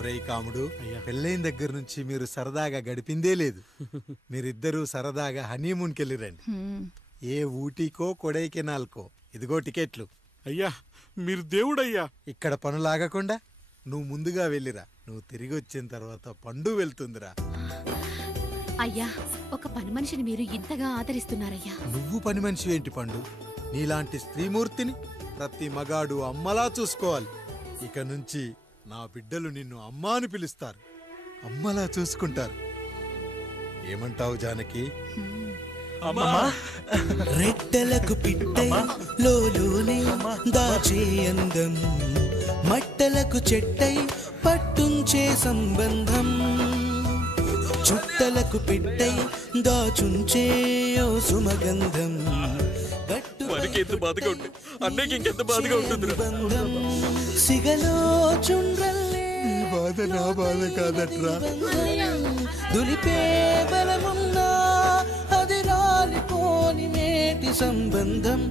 ఒరేయ్ కాముడు, పెళ్ళైన దగ్గర నుంచి మీరు సరదాగా గడిపిందే లేదు. మీరిద్దరూ సరదాగా హనీమూన్కి వెళ్ళిరండి. ఏ ఊటీకో కొడైకెనాల్కో. ఇదిగో టికెట్లు. అయ్యా మీరు దేవుడయ్యా. ఇక్కడ పనులాగకుండా నువ్వు ముందుగా వెళ్ళిరా. నువ్వు తిరిగి వచ్చిన తర్వాత పండు వెళ్తుందిరా. అయ్యా, ఒక పని మనిషిని మీరు ఇంతగా ఆదరిస్తున్నారయ్యా. నువ్వు పని మనిషి ఏంటి పండు? నీలాంటి స్త్రీమూర్తిని ప్రతి మగాడు అమ్మలా చూసుకోవాలి. ఇక నుంచి నా బిడ్డలు నిన్ను అమ్మా అని పిలుస్తారు, అమ్మలా చూసుకుంటారు. ఏమంటావు జానకి? రెట్టలకు పిట్టై లోలోనే దాచే అందం, మట్టలకు చెట్టై పట్టుంచే సంబంధం, చుట్టలకు పెట్టై దాచుంచే ఓ సుమగంధం, ఎంత బాధగా ఉంటుంది అన్నయ్యకి ఇంకెంత బాధగా ఉంటుంది. సిగలో చుండ్రల్లే బాధ నా బాధ కాదట్రా. దులిపే బలమున్నా అది రాలిపోని మేటి సంబంధం.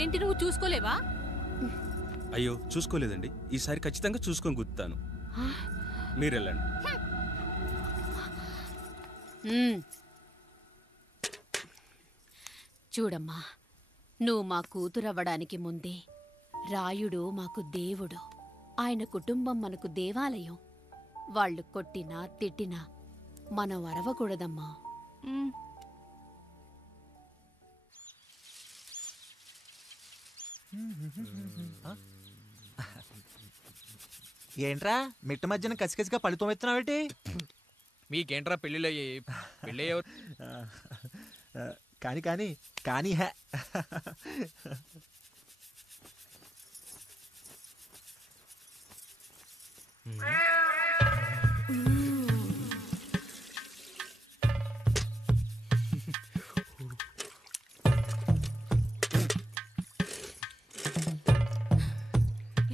ఏంటి, నువ్వు చూసుకోలేవా? అయ్యో చూసుకోలేదండి, ఈసారి ఖచ్చితంగా చూసుకొని గుర్తాను. మీరెళ్ళండి. చూడమ్మా, నువ్వు మా కూతురవ్వడానికి ముందే రాయుడు మాకు దేవుడు. ఆయన కుటుంబం మనకు దేవాలయం. వాళ్ళు కొట్టినా తిట్టినా మనం అరవకూడదమ్మా. ఏంట్రా మిట్ట మధ్యన కసికసిగా పళ్ళుతో ఎత్తున్నావేటి? మీకేంట్రా పెళ్ళిళ్ళయ్యి? పెళ్ళి కానీ కానీ కానీ హే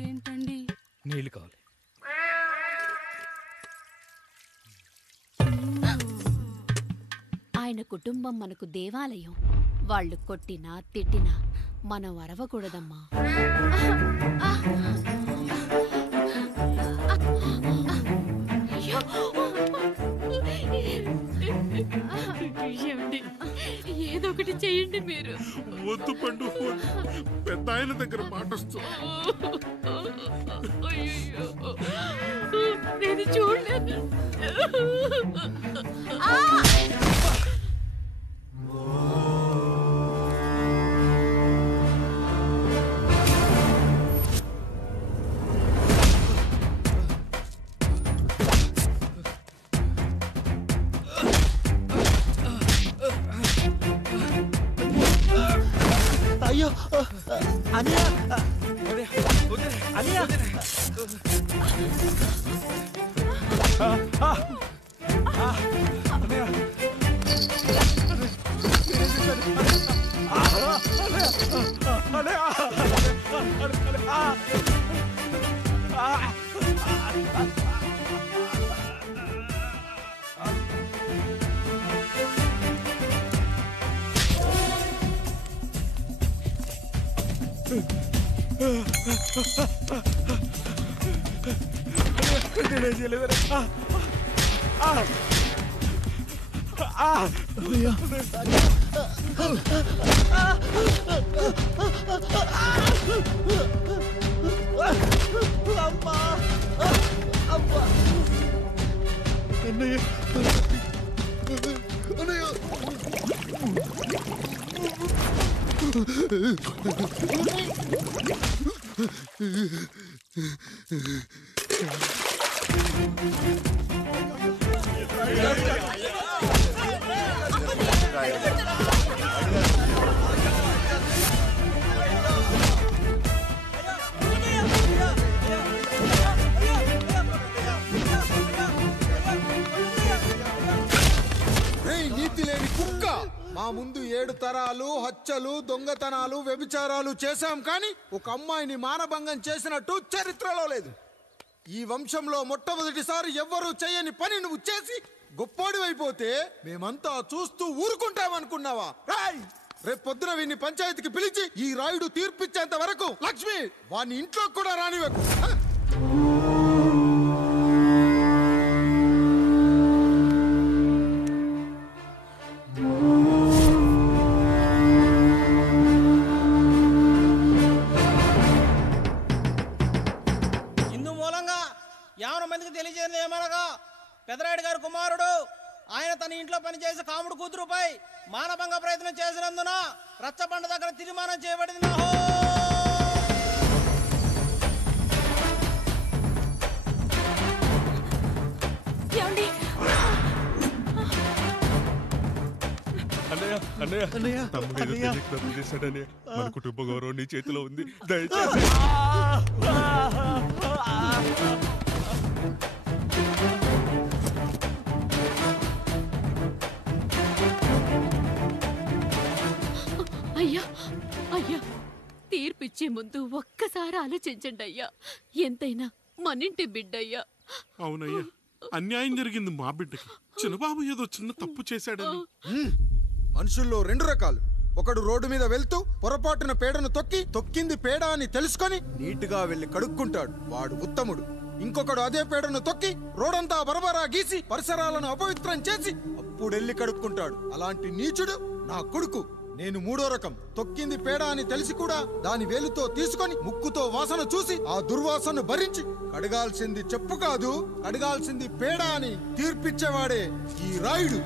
ఏంటండి? నీళ్ళు కావాలి. ఆయన కుటుంబం మనకు దేవాలయం. వాళ్ళు కొట్టినా తిట్టినా మనం అరవకూడదమ్మా. ఏదో ఒకటి చెయ్యండి మీరు. వద్దు పండు, పెద్ద ఆయన దగ్గర మాటొస్తూ. నేను చూడలేదు. అయ్యో అనియా అనియా అమ్మా నీతి లేని కుక్క, మా ముందు 7 తరాలు హత్యలు, దొంగతనాలు, వ్యభిచారాలు చేశాం, కానీ ఒక అమ్మాయిని మానభంగం చేసినట్టు చరిత్రలో లేదు. ఈ వంశంలో మొట్టమొదటిసారి ఎవ్వరూ చేయని పని నువ్వు చేసి గొప్పోడివైపోతే మేమంతా చూస్తూ ఊరుకుంటామనుకున్నావా? రేపు పొద్దున వీడిని పంచాయతీకి పిలిచి ఈ రాయుడు తీర్పిచ్చేంత వరకు లక్ష్మి వాడిని ఇంట్లో కూడా రానివ్వకు. మందికి తెలియజేయడం ఏమనగా పెదరాయుడు గారి కుమారుడు ఆయన తన ఇంట్లో పనిచేసే కాముడు కూతురుపై మానభంగ ప్రయత్నం చేసినందున రచ్చబండ దగ్గర తీర్మానం చేయబడింది. మన కుటుంబ గౌరవం నీ చేతిలో ఉంది, దయచేసి. అయ్యా అయ్యా, తీర్పిచ్చే ముందు ఒక్కసారి ఆలోచించండి అయ్యా. ఎంతైనా మనింటి బిడ్డయ్యా. అవునయ్యా, అన్యాయం జరిగింది మా బిడ్డకి. చిన్నబాబు ఏదో చిన్న తప్పు చేశాడని. మనుషుల్లో 2 రకాలు. ఒకడు రోడ్డు మీద వెళ్తూ పొరపాటున పేడను తొక్కింది పేడ అని తెలుసుకొని నీట్గా వెళ్లి కడుక్కుంటాడు, వాడు ఉత్తముడు. ఇంకొకడు అదే పేడను తొక్కి రోడంతా బరబరా గీసి పరిసరాలను అపవిత్రం చేసి అప్పుడెళ్ళి కడుక్కుంటాడు. అలాంటి నీచుడు నా కొడుకు. నేను 3వ రకం. తొక్కింది పేడ అని తెలిసి కూడా దాని వేలుతో తీసుకొని ముక్కుతో వాసన చూసి ఆ దుర్వాసనను భరించి కడగాల్సింది చెప్పు కాదు, కడగాల్సింది పేడ అని తీర్పిచ్చేవాడే ఈ రాయుడు.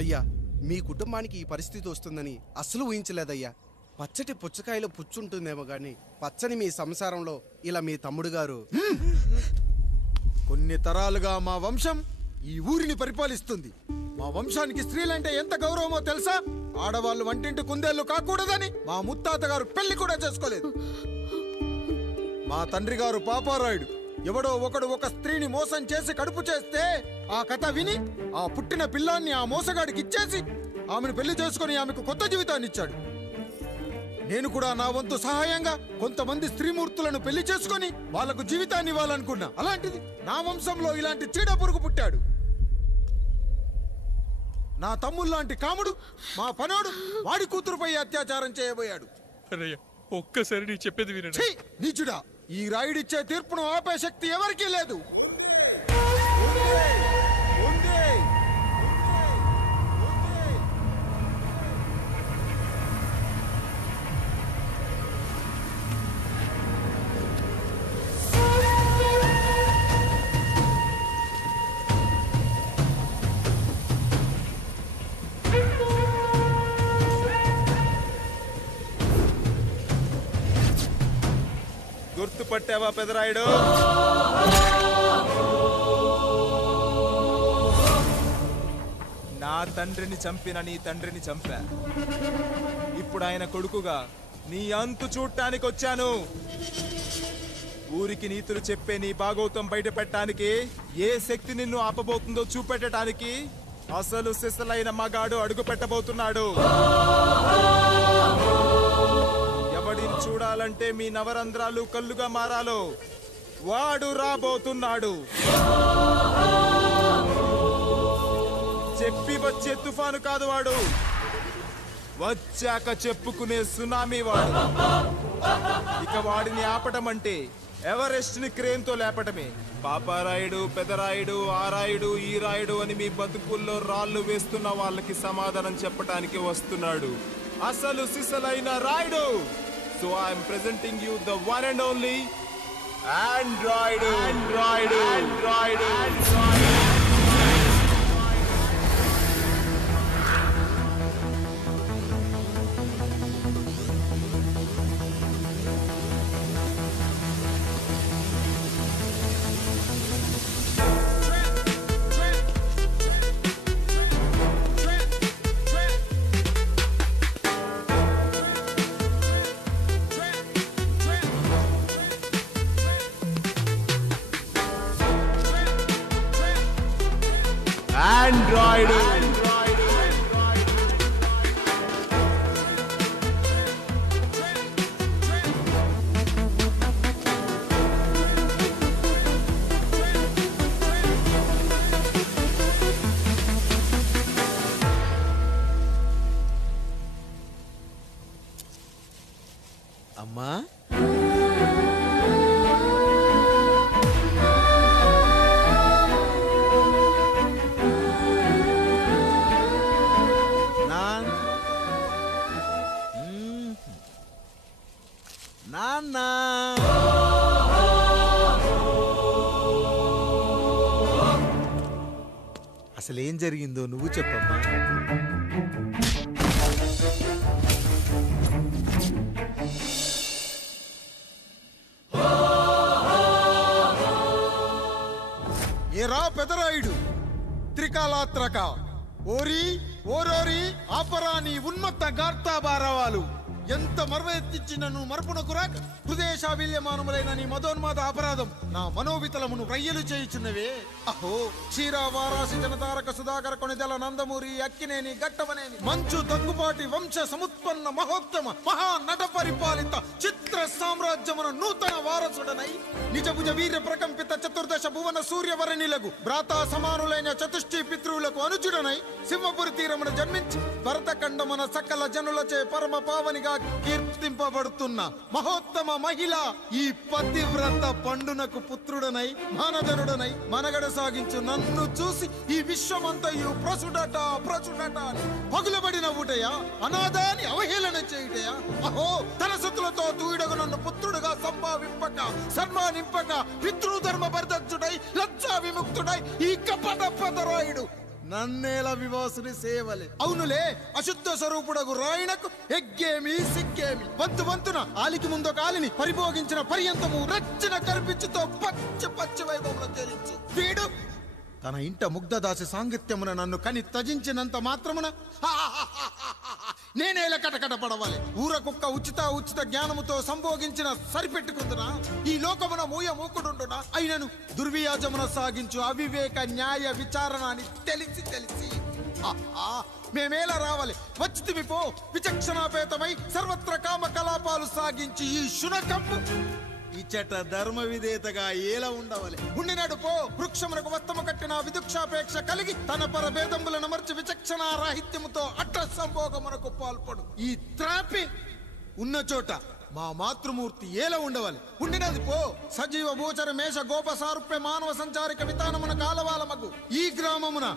అయ్యా, మీ కుటుంబానికి ఈ పరిస్థితి వస్తుందని అసలు ఊహించలేదయ్యా. పచ్చటి పుచ్చకాయలో పుచ్చుంటుందేమో గాని పచ్చని మీ సంసారంలో ఇలా మీ తమ్ముడు గారు. కొన్ని తరాలుగా మా వంశం ఈ ఊరిని పరిపాలిస్తుంది. మా వంశానికి స్త్రీలంటే ఎంత గౌరవమో తెలుసా? ఆడవాళ్ళు వంటింటి కుందేళ్లు కాకూడదని మా ముత్తాత గారు పెళ్లి కూడా చేసుకోలేదు. మా తండ్రి గారు పాపారాయుడు ఎవడో ఒకడు ఒక స్త్రీని మోసం చేసి కడుపు చేస్తే ఆ కథ విని ఆ పుట్టిన పిల్లాన్ని ఆ మోసగాడికి ఇచ్చేసి ఆమెను పెళ్లి చేసుకుని ఆమెకు కొత్త జీవితాన్ని ఇచ్చాడు. నేను కూడా నా వంతు సహాయంగా కొంతమంది స్త్రీమూర్తులను పెళ్లి చేసుకుని వాళ్లకు జీవితాన్ని ఇవ్వాలనుకున్నా. అలాంటిది నా వంశంలో ఇలాంటి చీడ పురుగు పుట్టాడు. నా తమ్ముళ్లాంటి కాముడు మా పనోడు వాడి కూతురుపై అత్యాచారం చేయబోయాడు. ఒక్కసారి నీ చెప్పేది వినండి. నీచుడా, ఈ రాయుడిచ్చే తీర్పును ఆపే శక్తి ఎవరికీ లేదు. గుర్తుపట్టావా పెదరాయుడు? నా తండ్రిని చంపిన నీ తండ్రిని చంపా. ఇప్పుడు ఆయన కొడుకుగా నీ అంతు చూడటానికి వచ్చాను. ఊరికి నీతులు చెప్పే నీ భాగవతం బయట పెట్టడానికి ఏ శక్తి నిన్ను ఆపబోతుందో చూపెట్టడానికి అసలు సిసలైన మగాడు అడుగు పెట్టబోతున్నాడు. ఎవడిని చూడాలి కావాలంటే మీ నవరంధ్రాలు కళ్ళుగా మారాలో వాడు రాబోతున్నాడు. చెప్పి వచ్చే తుఫాను కాదు వాడు, వచ్చాక చెప్పుకునే సునామీ వాడు. ఇక వాడిని ఆపటం అంటే ఎవరెస్ట్ ని క్రేన్ తో లేపటమే. పాపారాయుడు, పెదరాయుడు, ఆ రాయుడు, ఈ రాయుడు అని మీ బతుకుల్లో రాళ్లు వేస్తున్న వాళ్ళకి సమాధానం చెప్పటానికి వస్తున్నాడు అసలు సిసలైన Rayudu. So I'm presenting you the one and only Android. Android Android Android అమ్మా, నాన్న, అసలేం జరిగిందో నువ్వు చెప్పమ్మా. ఏరా పెదరాయుడు, త్రికాలాత్రక, ఓరి ఓరోరి ఆపరా నీ ఉన్మత్త గార్తాబారవాలు. ఎంత మర్వెత్తించినను మరపునకు రాక హృదయశావిల్యమానములైన నీ మదోన్మాద అపరాధం నా మనోవితలమును రయ్యలు చేయుచున్నవే. అహో క్షీర వారాసి జనతారక సుధాకర కొనిదెల నందమూరి అక్కినేని గట్టవనేని మంచు దగ్గుపాటి వంశ సముత్పన్న మహోత్తమ మహా నట పరిపాలిత చిత్ర సామ్రాజ్యమున నూతన వారసుడనై నిజభుజ వీర్య ప్రకంపిత చతుర్దశ భువన సూర్యవరణిలకు భ్రాతా సమానులైన చతుష్టి పితృవులకు అనుజుడనై సింహపురి తీరమున జన్మించి భరతఖండమున సకల జనులచే పరమ పావనిగా కీర్తింపబడుతున్న మహోత్తమ మహిళ ఈ పతివ్రత పండునకు పుత్రుడనై మానధనుడనై మనగడ సాగించు నన్ను చూసి ఈ విశ్వమంతయు ప్రసుడట ప్రసుడట అని పగులబడిన ఊటయా, అనాథాన్ని అవహేళన చేయుటయా. అహో తన సుతులతో తూయిడగు నన్ను పుత్రుడుగా సంభావింపక సన్మానింపక పితృధర్మ పరిదక్షుడై లజ్జా విముక్తుడై ఈ కపట పెదరాయుడు నన్నేల వివాసుని సేవలే. అవునులే, అశుద్ధ స్వరూపుడగు రాయణకు ఎగ్గేమి సిగ్గేమి. వంతు వంతున ఆలికి ముందు కాలిని పరిభోగించిన పర్యంతము రచ్చన కర్పించుతో పచ్చి పచ్చి వైభవంలో తేలించు. వీడు తన ఇంట ముగ్ధదాసి సాంగత్యమున నన్ను కని త్యజించినంత మాత్రమున నేనేల కటకట పడవాలి. ఊర కుక్క ఉచిత జ్ఞానముతో సంభోగించిన సరిపెట్టుకుంటున్నా ఈ లోకమున మూయ మూకుడుండునా. అయినను దుర్వ్యాజమున సాగించు అవివేక న్యాయ విచారణ అని తెలిసి మేమేలా రావాలి. వచ్చితిమి పో విచక్షణాపేతమై సర్వత్ర కామ కలాపాలు సాగించి ఈ శునకమ్ము ఇచ్చట ధర్మ విధేతగా ఏలా ఉండవాలి. ఉండినాడు పో వృక్షమునకు వస్తము కట్టిన విదుక్షాపేక్ష కలిగి తన పరభేదములను మర్చి విచక్షణ రాహిత్యముతో అట్ట సంభోగమునకు పాల్పడు. ఈ త్రాపి ఉన్న చోట మా మాతృమూర్తి ఏలా ఉండవాలి. ఉండినది పో సజీవ భూచర మేష గోప సారూప్య మానవ సంచారిక విధానమున కాలవాలమగు ఈ గ్రామమున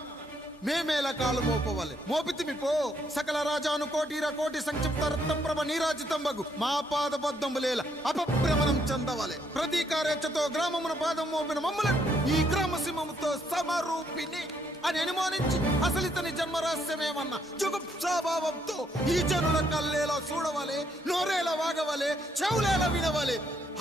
మేమేలా కాలు మోపవాలి. మోపితిమి పో సకల రాజాను కోటిర కోటి సంక్షిప్త రత్నప్రభ నీరాజితంబగు మా పాదబద్ధములేల అపభ్రమణం చెందవాలి. ప్రతీకారేచ్ఛతో గ్రామమున పాదం మోపిన మమ్మలను ఈ గ్రామ సింహముతో సమరూపిణి అని అనుమానించి అసలితని జన్మరహస్యమేమన్నా జుగుప్సాభావంతో ఈ జనుల కల్లేలా చూడవాలి, నోరేలా వాగవాలి, చెవులేలా వినవాలి.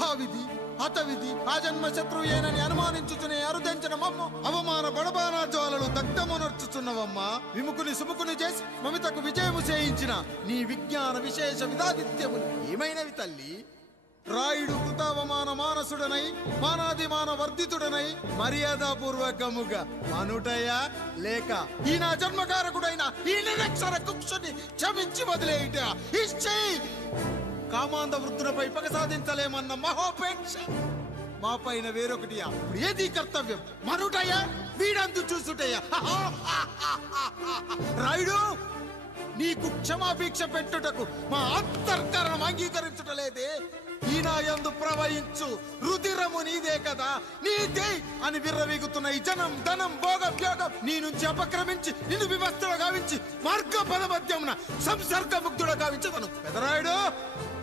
ఆ విధి హతవిధి ఆ జన్మ శత్రువు ఏనని అనుమానించుచునే అరుదించిన మమ్మ అవమాన బడబానా జ్వాలలు దగ్ధమునర్చుచున్నవమ్మ. విముకుని సుముకుని చేసి మమితకు విజయము చేయించిన నీ విజ్ఞాన విశేష విధాదిత్యములు ఏమైనవి తల్లి. రాయుడు కృతావమాన మానసుడనై మానాదిమాన వర్ధితుడనై మర్యాదపూర్వకముగా మనుటయా లేక ఈ నా జన్మకారకుడైన ఈ నిరక్షర కుక్షుని క్షమించి వదిలేయుట. కామాంధ వృద్ధులపై పగ సాధించలేమన్న మహోపేక్ష మా పైన వేరొకటియా? ఇప్పుడు ఏది కర్తవ్యం? మనుటయ్యా వీడందు చూసుటయ్యా? రాయుడు, నీకు క్షమాభిక్ష పెట్టుటకు మా అంతర్కరణం అంగీకరించుటలేదే. ఈనాయందు ప్రవహించు రుధిరము నీదే కదా, నీదే అని విర్రవీగుతున్న ఈ జనం, ధనం, భోగభ్యోగం నీ నుంచి అపక్రమించి నిన్ను వివస్థలో గావించి మార్గ పదమధ్యమున సంసర్గ ముగ్ధుడ గావించదను. Pedarayudu,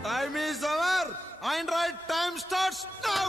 time is over. ఆయన రైట్ టైం స్టార్ట్స్ నౌ.